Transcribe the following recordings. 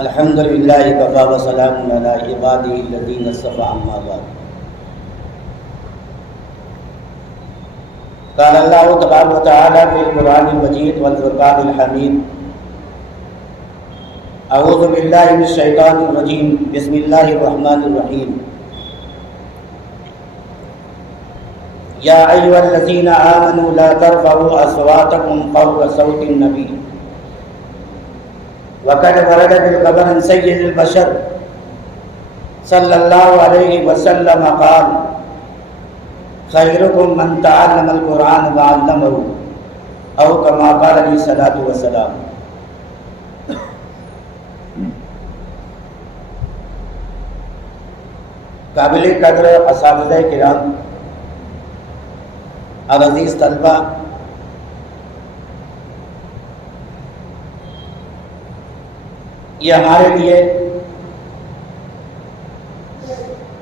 الحمد للہ کفا وسلام علی عبادہ الذین اصطفی اما بعد قال اللہ تبارک و تعالی فی القرآن المجید والفرقان الحمید اعوذ باللہ من الشیطان الرجیم بسم اللہ الرحمن الرحیم یا ایھا الذین آمنوا لا ترفعوا اصواتکم فوق صوت النبی وقد ورد بالخبر عن سید البشر صلی اللہ علیہ وسلم قال خیرکم من تعلم القرآن وعلمہ او کما قال علیہ الصلوۃ والسلام۔ قابل قدر اساتذہ کرام اور عزیز طلبہ، یہ ہمارے لیے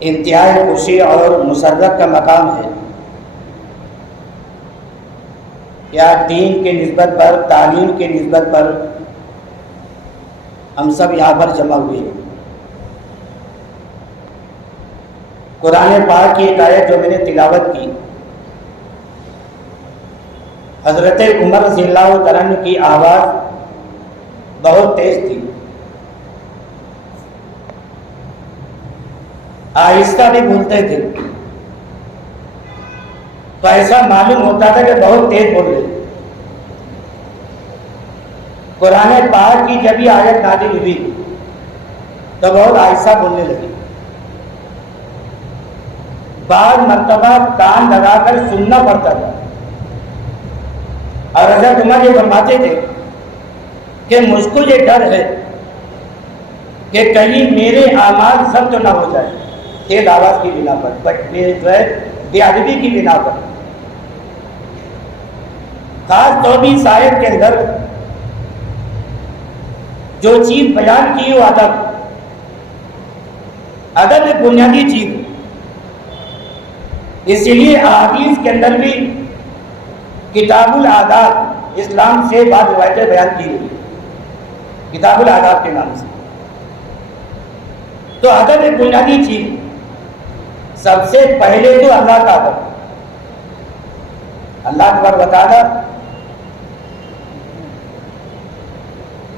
انتہائی خوشی اور مسرت کا مقام ہے کہ آج دین کے نسبت پر، تعلیم کے نسبت پر ہم سب یہاں پر جمع ہوئے ہیں۔ قرآن پاک کی ایک آیت جو میں نے تلاوت کی، حضرت عمر رضی اللہ عنہ کی آواز بہت تیز تھی، آہستہ بھی بولتے تھے تو ایسا معلوم ہوتا تھا کہ بہت تیز بول رہے۔ قرآن پاک کی جب یہ آیت نازل ہوئی تو بہت آہستہ بولنے لگی۔ بعض مرتبہ کان لگا کر سننا پڑتا تھا، اور حضرت عمر یہ فرماتے تھے کہ مجھ کو یہ ڈر ہے کہ کہیں میرے اعمال سب تو نہ ہو جائے تیز آواز کی بنا پر، جو ہے بے ادبی کی بنا پر۔ خاص طور بھی اس آیت کے اندر جو چیز بیان کی وہ ادب ایک بنیادی چیز، اسی لیے احادیث کے اندر بھی کتاب الآداب اسلام سے بعض روایتیں بیان کی گئی، کتاب الآداب کے نام سے۔ تو ادب ایک بنیادی چیز، سب سے پہلے تو اللہ کا ادب، اللہ تبارک و تعالی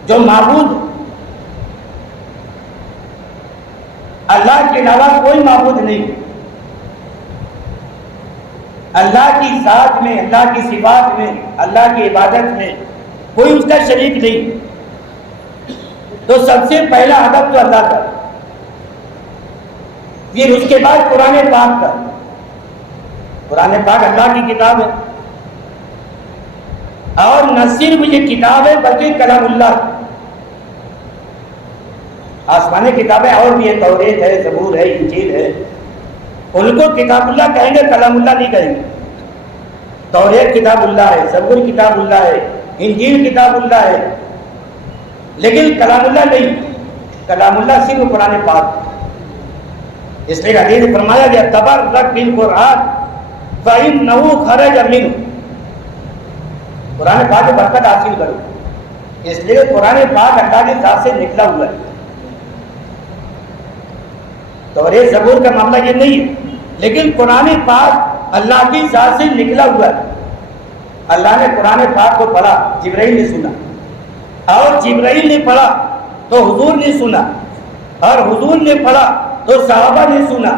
جو معبود، اللہ کے علاوہ کوئی معبود نہیں، اللہ کی ذات میں، اللہ کی صفات میں، اللہ کی عبادت میں کوئی اس کا شریک نہیں۔ تو سب سے پہلا ادب تو اللہ کا، پھر اس کے بعد قرآن پاک کا۔ قرآن پاک اللہ کی کتاب ہے، اور نہ صرف یہ کتاب ہے بلکہ کلام اللہ، آسمانی کتابیں اور بھی ہے، توریت ہے، زبور ہے، انجیل ہے، ان کو کتاب اللہ کہیں گے، کلام اللہ نہیں کہیں گے۔ توریت کتاب اللہ ہے، زبور کتاب اللہ ہے، انجیل کتاب اللہ ہے، لیکن کلام اللہ نہیں۔ کلام اللہ صرف قرآن پاک۔ اس لیے حدیث میں فرمایا گیا تبرک بالقرآن فإنہ خرج منہ، قرآن پاک سے برکت حاصل کرو، اس لیے قرآن پاک اللہ کی ذات سے نکلا ہوا ہے۔ توریت زبور کا معاملہ یہ نہیں ہے، لیکن قرآن پاک اللہ کی ذات سے نکلا ہوا ہے۔ اللہ نے قرآن پاک کو پڑھا، جبرائیل نے سنا، اور جبرائیل نے پڑھا تو حضور نے سنا، اور حضور نے پڑھا تو صحابہ نے سنا،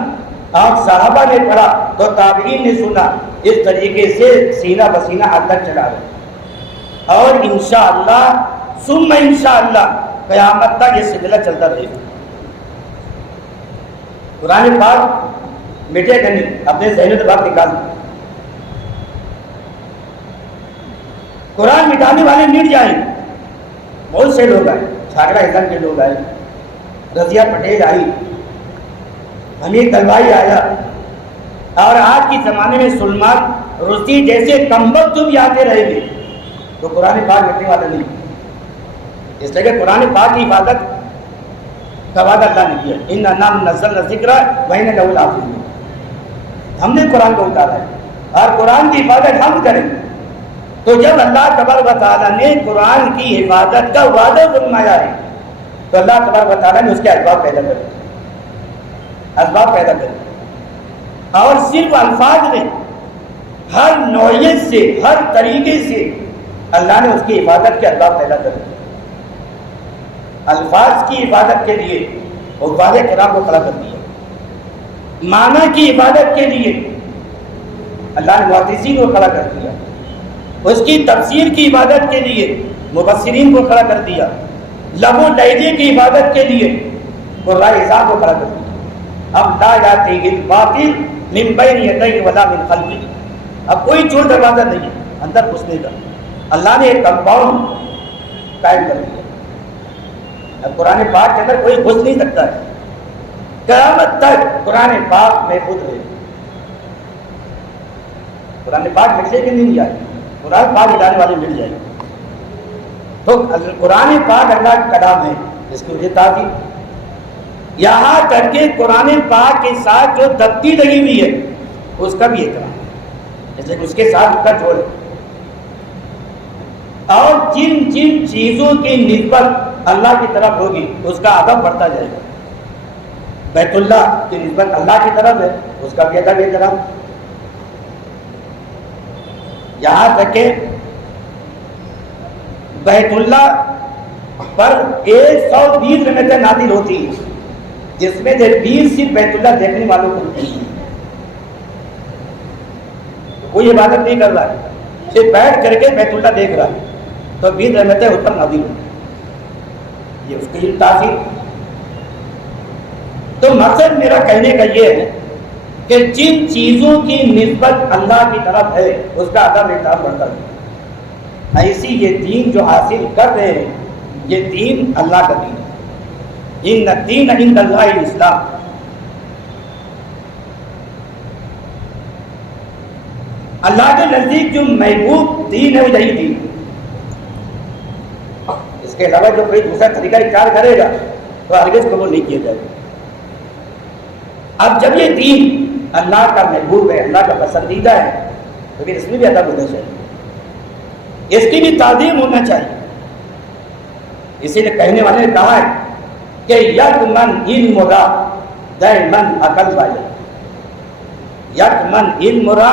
اور صحابہ نے پڑھا تو تابعین نے سنا۔ اس طریقے سے سینہ بسینہ حد تک چلا رہا، اور انشاءاللہ ثم انشاءاللہ قیامت تک یہ سلسلہ چلتا رہے گا۔ قرآن پاک مٹے گا نہیں، اپنے ذہن سے بات نکال۔ قرآن مٹانے والے مٹ جائیں، بہت سے لوگ آئے، چھاگڑا ہزن کے لوگ آئے، رضیہ پٹیل آئی، حمید طلوائی آیا، اور آج کے زمانے میں سلمان رشدی جیسے کمبخت جو بھی آتے رہیں گے، تو قرآن پاک مٹنے والا نہیں۔ اس لیے کہ قرآن پاک کی حفاظت کا وعدہ اللہ نے کیا، اِنَّا نَحْنُ نَزَّلْنَا الذِّکْرَ وَإِنَّا لَهُ لَحَافِظُونَ، ہم نے قرآن کو اتارا ہے، اور قرآن کی حفاظت ہم کریں۔ تو جب اللہ تبارک و تعالیٰ نے قرآن کی حفاظت کا وعدہ فرمایا ہے تو اللہ تبارک و تعالیٰ نے اس کے اسباب پیدا کر دیے، اسباب پیدا کر دیے. اور صرف الفاظ میں ہر نوعیت سے، ہر طریقے سے اللہ نے اس کی عبادت کے اسباب پیدا کر دیے. الفاظ کی عبادت کے لیے حفاظ کرام کو کھڑا کر دیا، معنی کی عبادت کے لیے اللہ نے محدثین کو کھڑا کر دیا، اس کی تفسیر کی عبادت کے لیے مفسرین کو کھڑا کر دیا، لب و لہجے کی عبادت کے لیے قراء اعظام کو کھڑا کر دیا. اب لا یاتیہ الباطل من بین یدیہ ولا من خلفہ، اب کوئی چور دروازہ نہیں ہے اندر گھسنے کا. اللہ نے ایک کمپاؤنڈ قائم کر دیا. اب قرآن پاک کے اندر کوئی گھس نہیں سکتا ہے، قیامت تک قرآن پاک محفوظ رہے. قرآن پاک ملے کہ نہیں جائے، قرآن پاک جانے والے مل جائے. تو قرآن پاک اللہ کا کلام ہے، اس کی وجہ تھی یہاں کر کے قرآن پاک کے ساتھ جو دبتی لگی ہوئی ہے اس کا بھی احترام ہے، جیسے اس کے ساتھ اس کا جوڑ ہے. اور جن جن چیزوں کی نسبت اللہ کی طرف ہوگی اس کا ادب بڑھتا جائے گا. بیت اللہ کی نسبت اللہ کی طرف ہے، اس کا بھی ادب احترام. یہاں تک کہ بیت اللہ پر 120 رحمتیں نازل ہوتی ہیں، جس میں سے 20 صرف بیت اللہ دیکھنے والوں کو ہوتی ہیں. کوئی عبادت نہیں کر رہا ہے، صرف بیٹھ کر کے بیت اللہ دیکھ رہا ہے تو 20 رحمتیں اس پر نازل ہوتی ہیں. یہ اس کی تاثیر. تو مقصد میرا کہنے کا یہ ہے کہ جن چیزوں کی نسبت اللہ کی طرف ہے اس کا ادب احترام بڑھتا ہے. ایسی یہ دین جو حاصل کر رہے ہیں یہ دین اللہ کا دین ہے. ان الدین عند اللہ الاسلام. اللہ کے نزدیک جو محبوب دین ہے وہ یہی دین. اس کے علاوہ جو کوئی دوسرا طریقہ اختیار کرے گا تو ہرگز قبول نہیں کیا جائے گا. اب جب یہ دین اللہ کا محبوب ہے، اللہ کا پسندیدہ ہے، تو پھر اس میں بھی ادب ہونا چاہیے، اس کی بھی تعظیم ہونا چاہیے. اسی لیے کہنے والے نے کہا ہے کہ یک من علم را دہ من عقل باید. یک من علم را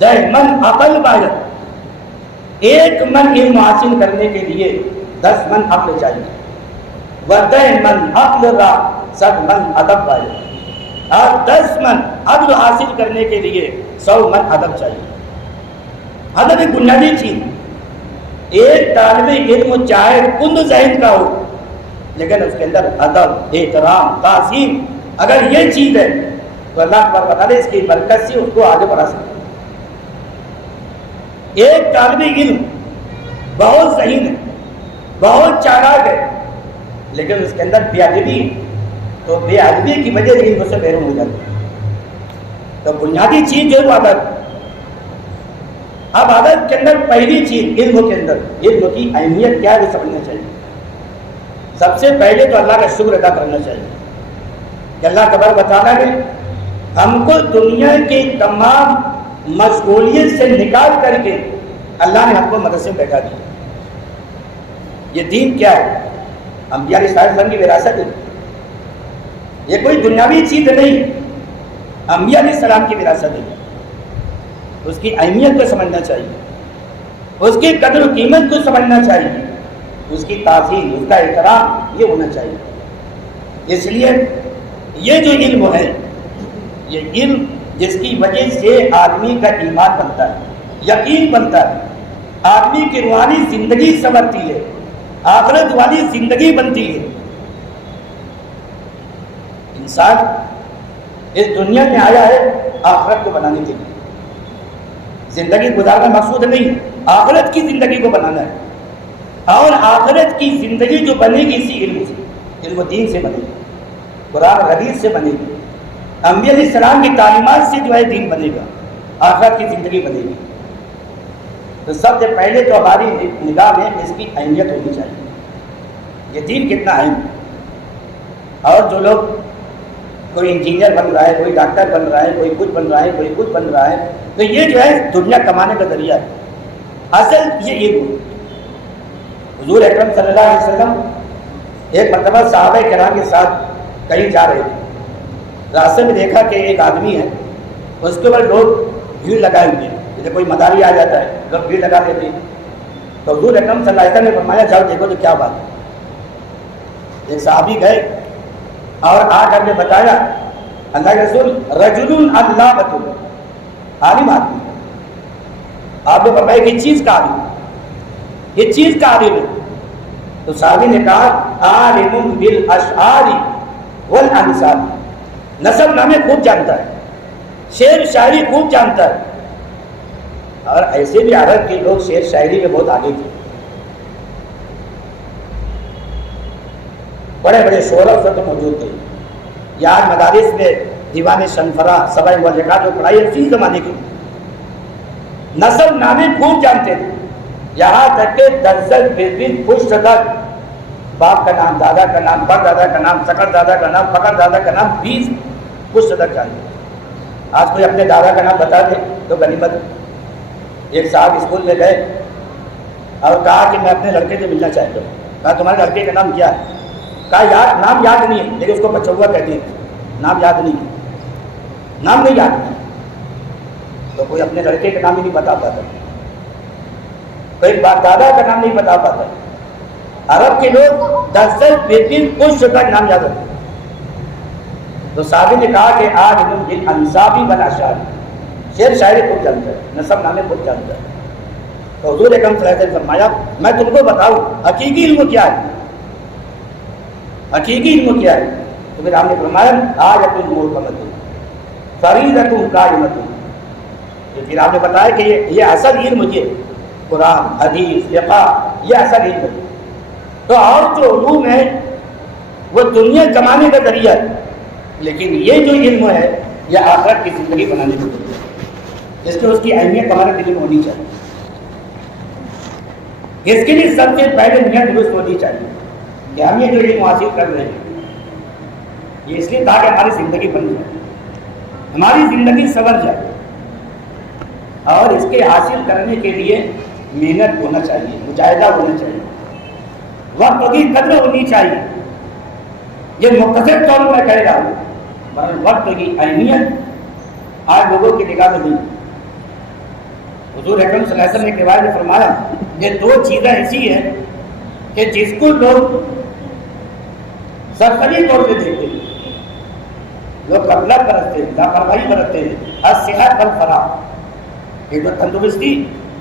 دہ من عقل باید. ایک من علم حاصل کرنے کے لیے 10 من عقل چاہیے. وَدَہ من عقل را 100 من ادب باید. اور 10 من عقل حاصل کرنے کے لیے 100 من ادب چاہیے. ادب ایک بنیادی چیز. ایک طالب علم چاہے کند ذہن کا ہو لیکن اس کے اندر ادب، احترام، تعظیم اگر یہ چیز ہے تو اللہ پر بتا دے اس کی برکت سے اس کو آگے بڑھا سکتے. ایک طالب علم بہت ذہین ہے، بہت چالاک ہے، لیکن اس کے اندر بے ادبی ہے تو بے ادبی کی وجہ سے علم سے محروم ہو جاتا ہے. تو بنیادی چیز جو ہے وہ ادب. اب ادب کے اندر پہلی چیز علم کے اندر علم کی اہمیت کیا ہے وہ سمجھنا چاہیے. سب سے پہلے تو اللہ کا شکر ادا کرنا چاہیے کہ اللہ تبارک و تعالیٰ نے ہم کو دنیا کی تمام مشغولیت سے نکال کر کے اللہ نے ہم کو مدرسے میں بیٹھا دیا. یہ دین کیا ہے؟ انبیاء علیہ السلام کی وراثت ہے. یہ کوئی دنیاوی چیز نہیں، انبیاء علیہ السلام کی وراثت ہے. اس کی اہمیت کو سمجھنا چاہیے، اس کی قدر و قیمت کو سمجھنا چاہیے، اس کی تعظیم، اس کا احترام یہ ہونا چاہیے. اس لیے یہ جو علم ہے، یہ علم جس کی وجہ سے آدمی کا ایمان بنتا ہے، یقین بنتا ہے، آدمی کی روحانی زندگی سنورتی ہے، آخرت والی زندگی بنتی ہے. انسان اس دنیا میں آیا ہے آخرت کو بنانے کے لیے. زندگی گزارنا مقصود نہیں، آخرت کی زندگی کو بنانا ہے. اور آخرت کی زندگی جو بنے گی اسی علم سے، علم و دین سے بنے گی، قرآن و حدیث سے بنے گی، انبیاء علیہ السلام کی تعلیمات سے جو ہے دین بنے گا، آخرت کی زندگی بنے گی. تو سب سے پہلے تو ہماری نگاہ میں اس کی اہمیت ہونی چاہیے، یہ دین کتنا اہم ہے. اور جو لوگ کوئی انجینئر بن رہا ہے، کوئی ڈاکٹر بن رہا ہے، کوئی کچھ بن رہا ہے، کوئی کچھ بن رہا ہے، تو یہ جو ہے دنیا کمانے کا ذریعہ ہے. اصل یہ علم. حضور اکرم صلی اللہ علیہ وسلم ایک مرتبہ صحابہ کرام کے ساتھ کہیں جا رہے تھے، راستے میں دیکھا کہ ایک آدمی ہے، اس کے اوپر لوگ بھیڑ لگائے ہوئے ہیں، جیسے کوئی مداری آ جاتا ہے لوگ بھیڑ لگا دیتے ہیں۔ تو حضور اکرم صلی اللہ علیہ وسلم نے فرمایا جاؤ دیکھو تو کیا بات ہے۔ ایک صحابی گئے اور آ کر کے بتایا اللہ کے رسول رجل علامۃ، عالم آدمی، آپ نے فرمایا کہ چیز کا عالم، یہ چیز کا عالم ہے۔ تو صحابی نے کہا عالم بالاشعار والانساب، نسب نامے خوب جانتا ہے، شعر شاعری خوب جانتا ہے، اور ایسے بھی عرب کے لوگ شعر شاعری میں بہت آگے تھے، بڑے بڑے شعراء سے تو موجود تھے۔ یہاں مدارس میں دیوان شنفرا سبع ملکات جو پڑھائی اسی زمانے کی، نسب نامے خوب جانتے تھے، یہاں تک کہ 10 20 پشت تک، باپ کا نام، دادا کا نام، بڑ دادا کا نام، سکر دادا کا نام، فکر دادا کا نام، 20 پشت تک جانتے۔ آج کوئی اپنے دادا کا نام بتا دے تو غنیمت ہے۔ ایک صاحب اسکول میں گئے اور کہا کہ میں اپنے لڑکے سے ملنا چاہتا ہوں۔ کہا تمہارے لڑکے کا نام کیا ہے؟ کہا یاد نام یاد نہیں ہے، لیکن اس کو بچوا کہتے ہیں، نام یاد نہیں ہے، نام نہیں یاد ہے۔ تو کوئی اپنے لڑکے کا نام ہی نہیں بتا پاتا، کوئی باپ دادا کا نام نہیں بتا پاتا۔ عرب کے لوگ 10 20 پشت تک نام یاد رکھتے۔ تو صحابی نے کہا کہ آج بالانساب والاشعار، شعر شاعری خود جانتا ہے، نسب نامے خود جانتا ہے۔ تو حضور اکرم صلی اللہ علیہ وسلم نے فرمایا میں تم کو بتاؤں حقیقی علم کیا ہے، حقیقی علم کیا ہے؟ تو پھر آپ نے فرمایا آیۃ محکمۃ فریضۃ قائمۃ۔ پھر آپ نے بتایا کہ یہ اصل علم یہ قرآن حدیث فقہ، یہ اصل علم ہے۔ تو اور جو علوم ہے وہ دنیا کمانے کا ذریعہ ہے، لیکن یہ جو علم ہے یہ آخرت کی زندگی بنانے کا ذریعہ ہے۔ اس لیے اس کی اہمیت ہمارے دل میں ہونی چاہیے۔ اس کے لیے سب سے پہلے نیت درست ہونی چاہیے کہ ہم یہ جو علم حاصل کر رہے ہیں یہ اس لیے تاکہ ہماری زندگی بن جائے، ہماری زندگی سنور جائے، اور اس کے حاصل کرنے کے لیے محنت ہونا چاہیے، مجاہدہ ہونا چاہیے، وقت کی قدر ہونی چاہیے۔ یہ مختصر طور میں کہہ رہا ہوں، مگر وقت کی اہمیت آج لوگوں کی نگاہ میں نہیں۔ حضور اکرم صلی اللہ علیہ وسلم نے روایت میں فرمایا یہ 2 چیزیں ایسی ہیں کہ جس کو لوگ سرسری طور پہ دیکھتے ہیں، لوگ غفلت برتتے ہیں، لاپرواہی برتتے ہیں۔ الصحت والفراغ، ایک تو تندرستی،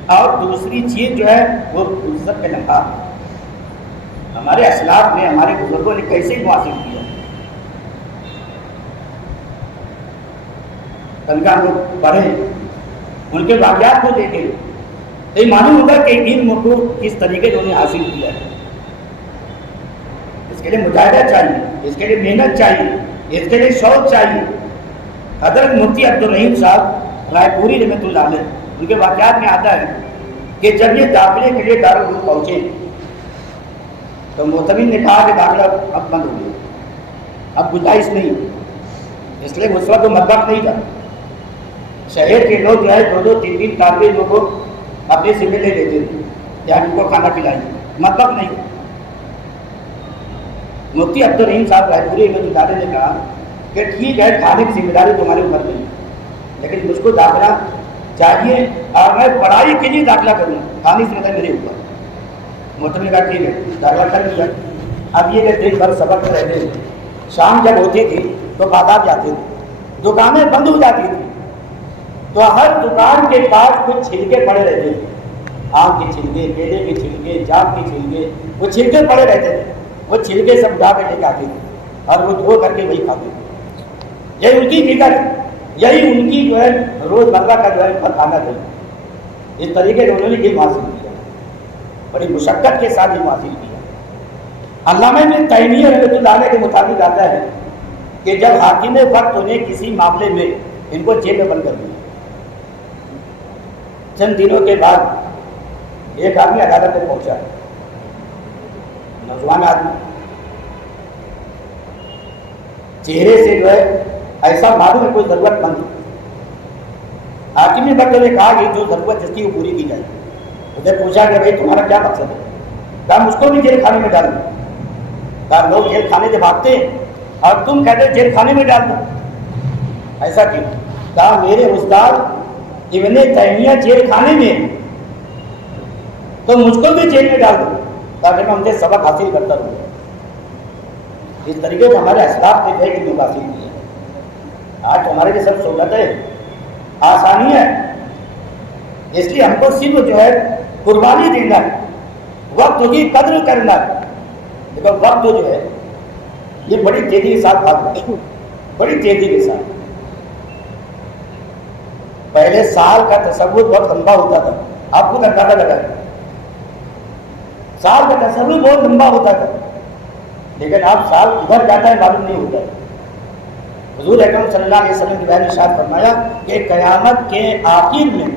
اور دوسری چیز جو ہے وہ عزت کا لمحہ۔ ہمارے اسلاف نے، ہمارے بزرگوں نے کیسے حاصل کیا؟ تنخواہ لوگ پڑھیں، ان کے واقعات کو دیکھیں، یہ معلوم ہوگا کہ علم کو کس طریقے سے انہیں حاصل کیا ہے۔ اس کے لیے مجاہدہ چاہیے، اس کے لیے محنت چاہیے، اس کے لیے شوق چاہیے۔ حضرت مفتی عبدالرحیم صاحب رائے پوری رحمۃ اللہ علیہ، ان کے واقعات میں آتا ہے کہ جب یہ داخلے کے لیے دارالعلوم پہنچے تو معتمد نے کہا کہ داخلہ اب بند ہو گیا، اب گنجائش نہیں، اس لیے اس وقت مطلب نہیں تھا۔ شہر کے لوگ جو ہے 2 2 3 3 طالب علموں کو اپنے ذمہ لے لیتے تھے، یا ان کو کھانا کھلائیں، مطلب نہیں۔ مفتی عبدالرحیم صاحب رائے پوری رحمۃ اللہ علیہ نے کہا کہ ٹھیک ہے کھانے کی ذمہ داری تمہارے اوپر نہیں، لیکن مجھ کو داخلہ چاہیے اور میں پڑھائی کے لیے داخلہ کروں، کھانے کی ذمہ داری میرے اوپر۔ معتمد کا ٹھیک ہے داخلہ کر لیا۔ اب یہ کہ دن بھر سبق رہتے تھے، شام جب ہوتی تھی تو بازار جاتے تھے، دکانیں بند ہو جاتی تھی، تو ہر دکان کے پاس کچھ چھلکے پڑے رہتے تھے، آم کے چھلکے، کیلے کے چھلکے، جام کے چھلکے، وہ چھلکے پڑے رہتے تھے، وہ چھلکے سب اٹھا کے لے کے آتے تھے اور وہ دھو کر کے وہی کھاتے تھے۔ یہی ان کی فکر ہے، یہی ان کی جو ہے روز مرہ کا جو ہے کھانا تھا۔ اس طریقے سے انہوں نے علم حاصل کیا، بڑی مشقت کے ساتھ علم حاصل کیا۔ علامہ ابن تیمیہ رحمۃ اللہ علیہ کے مطابق آتا ہے کہ جب حاکم وقت انہیں کسی معاملے میں ان کو جیل میں بند کر دیا، چند دنوں کے بعد ایک آدمی عدالت میں پہنچا، نوجوان آدمی، چہرے سے جو ہے ایسا معلوم ہے کوئی ضرورت مند۔ حاکم وقت نے کہا کہ جو ضرورت جس کی وہ پوری کی جائے۔ اسے پوچھا کہ بھائی تمہارا کیا مقصد ہے؟ کہا مجھ کو بھی جیل خانے میں ڈالنا۔ کہا لوگ جیل خانے سے بھاگتے ہیں اور تم کہتے جیل خانے میں ڈال دو، ایسا کیوں؟ کہا میرے استاد ابن تیمیہ جیل خانے میں تو مجھ کو بھی جیل میں ڈال دو تاکہ میں ان سے سبق حاصل کرتا رہوں۔ اس طریقے سے ہمارے اسلاف نے علم حاصل کیا۔ آج ہمارے لیے سب سہولت ہے، آسانی ہے، اس لیے ہم کو صرف جو ہے قربانی دینا ہے، وقت کی قدر کرنا ہے۔ دیکھو وقت جو ہے یہ بڑی تیزی کے ساتھ بھاگتا ہے، بڑی تیزی کے ساتھ۔ پہلے سال کا تصور بہت لمبا ہوتا تھا، آپ کو اندازہ لگا ہے، سال کا تصور بہت لمبا ہوتا تھا، لیکن اب سال ادھر جاتا ہے معلوم نہیں ہوتا ہے۔ حضور اکرم صلی اللہ علیہ وسلم نے بیان ارشاد فرمایا کہ قیامت کے آخر میں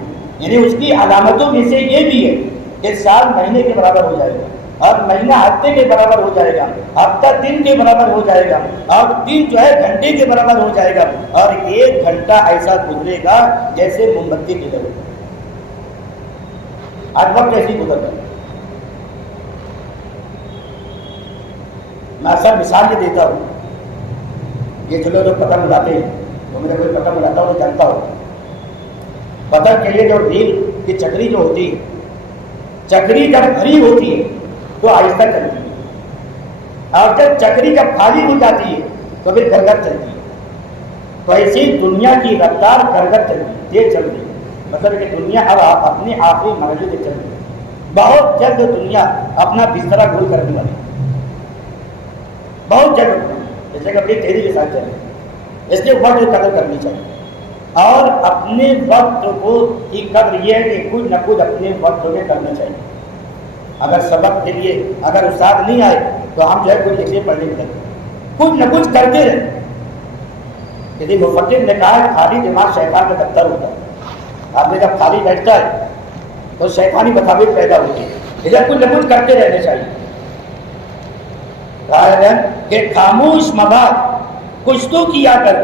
یعنی اس کی علامتوں میں سے یہ بھی ہے کہ سال مہینے کے برابر ہو جائے گا، اور مہینہ ہفتے کے برابر ہو جائے گا، ہفتہ دن کے برابر ہو جائے گا، اور دن جو ہے گھنٹے کے برابر ہو جائے گا، اور ایک گھنٹہ ایسا گزرے گا جیسے موم بتی کی طرح۔ آج وقت ایسی گزر گا۔ میں اکثر مثال یہ دیتا ہوں، یہ جو لوگ پتنگ اڑاتے ہیں، تو میرے کوئی پتنگ اڑاتا ہوں تو جانتا ہوں، پتنگ کے لیے جو ریل کی چکری جو ہوتی ہے، چکری جب بھری ہوتی ہے تو آہستہ چلتی ہے، اور جب چکری جب خالی ہو جاتی ہے تو پھر گھر چلتی ہے۔ تو ایسی دنیا کی رفتار گھر چلتی ہے، تیز چل رہی ہے، مطلب کہ دنیا اب اپنے آخری مرحلے سے چل رہی ہے۔ بہت جلد دنیا اپنا بسترا گول کرنے والی ہے، بہت جلد، جیسے کہ اپنی تیزی کے ساتھ چل رہی ہے۔ اس لیے وقت کی قدر کرنی چاہیے، اور اپنے وقت کو کی قدر یہ ہے کہ کچھ نہ کچھ اپنے وقت میں کرنا چاہیے۔ اگر سبق کے لیے اگر استاد نہیں آئے تو ہم جو ہے کچھ لکھنے پڑھنے میں لگے، کچھ نہ کچھ کرتے رہے۔ یعنی مفکر نے کہا ہے خالی دماغ شیطان کا دفتر ہوتا ہے، آدمی جب خالی بیٹھتا ہے تو شیطانی بخاوت پیدا ہوتی ہے، اس لیے کچھ نہ کچھ کرتے رہنا چاہیے۔ کہا کہ خاموش مباد کچھ تو کیا کر،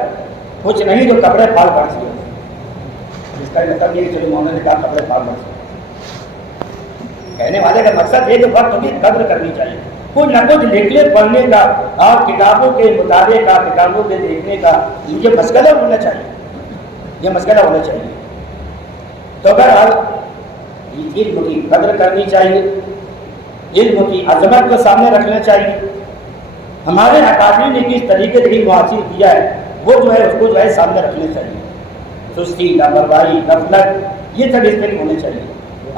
کچھ نہیں تو کپڑے پھاڑ پھاڑ دیا۔ اس کا مطلب یہ کہ چلو مولانا نے کہا کپڑے پھاڑ پھاڑ، کہنے والے کا مقصد ہے کہ وقت کی قدر کرنی چاہیے، کچھ نہ کچھ لکھنے پڑھنے کا اور کتابوں کے مطالعے کا، کتابوں کے دیکھنے کا یہ مشغلہ ہونا چاہیے، یہ مشغلہ ہونا چاہیے۔ تو اگر علم کی قدر کرنی چاہیے، علم کی عظمت کو سامنے رکھنا چاہیے۔ ہمارے اکابرین نے کس طریقے سے علم حاصل کیا ہے وہ جو ہے اس کو جو ہے سامنے رکھنا چاہیے۔ سستی، لاپرواہی، غفلت، یہ سب اس میں ہونے چاہیے،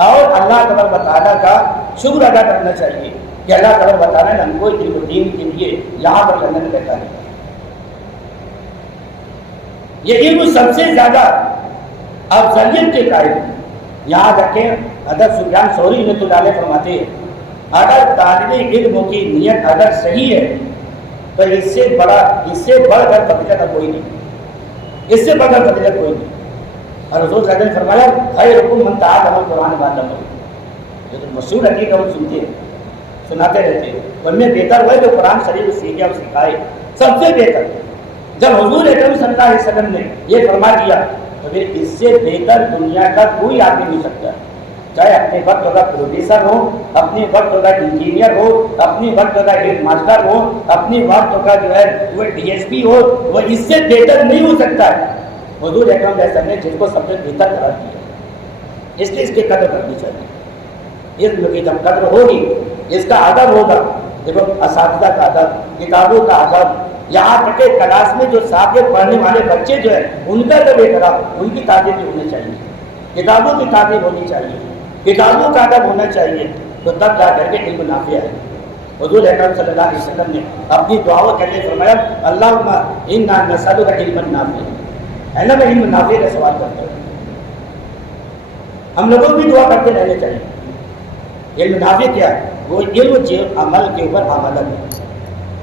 اور اللہ تبارک و تعالیٰ کا شکر ادا کرنا چاہیے کہ اللہ تبارک و تعالیٰ نے ہم کو علم دین کے لیے یہاں پر کرنے میں بہتر ہے۔ یہ علم سب سے زیادہ افضلیت کے قائل، یہاں تک کہ حضرت سفیان ثوری رحمۃ اللہ علیہ فرماتے ہیں اگر طالب علم کی نیت اگر صحیح ہے تو اس سے بڑھ کر فضیلت کوئی نہیں، اس سے بڑھ کر فضیلت کوئی نہیں۔ اور رسول صلی اللہ علیہ وسلم نے فرمایا خیرکم من تعلم القرآن وعلمہ، جو مشہور حدیث ہم سنتے ہیں، سناتے رہتے ہیں، ان میں بہتر وہ ہے جو قرآن شریف سیکھے اور سکھائے، سب سے بہتر۔ جب حضور اکرم صلی اللہ علیہ وسلم نے یہ فرما دیا تو پھر اس سے بہتر دنیا کا کوئی آدمی نہیں سکتا، چاہے اپنے وقت کا پروفیسر ہو، اپنے وقت کا انجینئر ہو، اپنے وقت کا ہیڈ ماسٹر ہو، اپنے وقت کا جو ہے وہ ڈی ایس پی ہو، وہ اس سے بہتر نہیں ہو سکتا ہے۔ حضور اکرم علیہ السلام نے جس کو سب سے بہتر قرار دیا، اس لیے اس کی قدر کرنی چاہیے۔ علم کی جب قدر ہوگی، اس کا ادب ہوگا، دیکھو اساتذہ کا ادب، کتابوں کا ادب، یہاں تک کہ کلاس میں جو ساتھ پڑھنے والے بچے جو ہیں ان کا ادب احترام، ان کی تعلیم بھی ہونی چاہیے، کتابوں کی تعلیم ہونی چاہیے، کتابوں کا ادب ہونا چاہیے، تو تب جا کر کے علم نافع ہے۔ حضور اکرم صلی اللہ علیہ وسلم نے اپنی دعاؤں کے لیے فرمایا اللہم انا نسألک علما نافعا، اللہ میں علم نافع کا سوال کرتا ہوں۔ ہم لوگوں بھی دعا کرتے رہنے چاہیے۔ علم نافع کیا ہے؟ وہ علم جو عمل کے اوپر عمل ہے،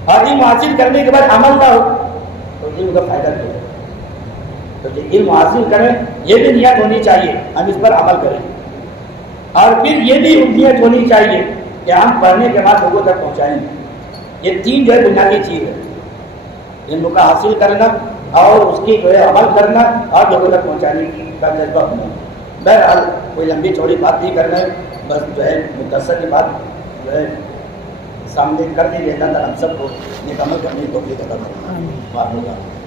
اور علم حاصل کرنے کے بعد عمل نہ ہو تو علم کا فائدہ نہیں ہے۔ تو جو علم حاصل کریں یہ بھی نیت ہونی چاہیے ہم اس پر عمل کریں، اور پھر یہ بھی نیت ہونی چاہیے کہ ہم پڑھنے کے بعد لوگوں تک پہنچائیں گے۔ یہ تین جو ہے بنیادی چیز ہے، علم کا حاصل کرنا اور اس کی جو ہے عمل کرنا اور لوگوں تک پہنچانے کی کا جذبہ ہونا۔ بہرحال کوئی لمبی چوڑی بات نہیں کرنا ہے، بس جو ہے مختصر کی بات جو ہے سامنے کر دیں گے، اللہ تعالیٰ ہم سب کو نیک عمل کرنے کو توفیق عطا فرمائے۔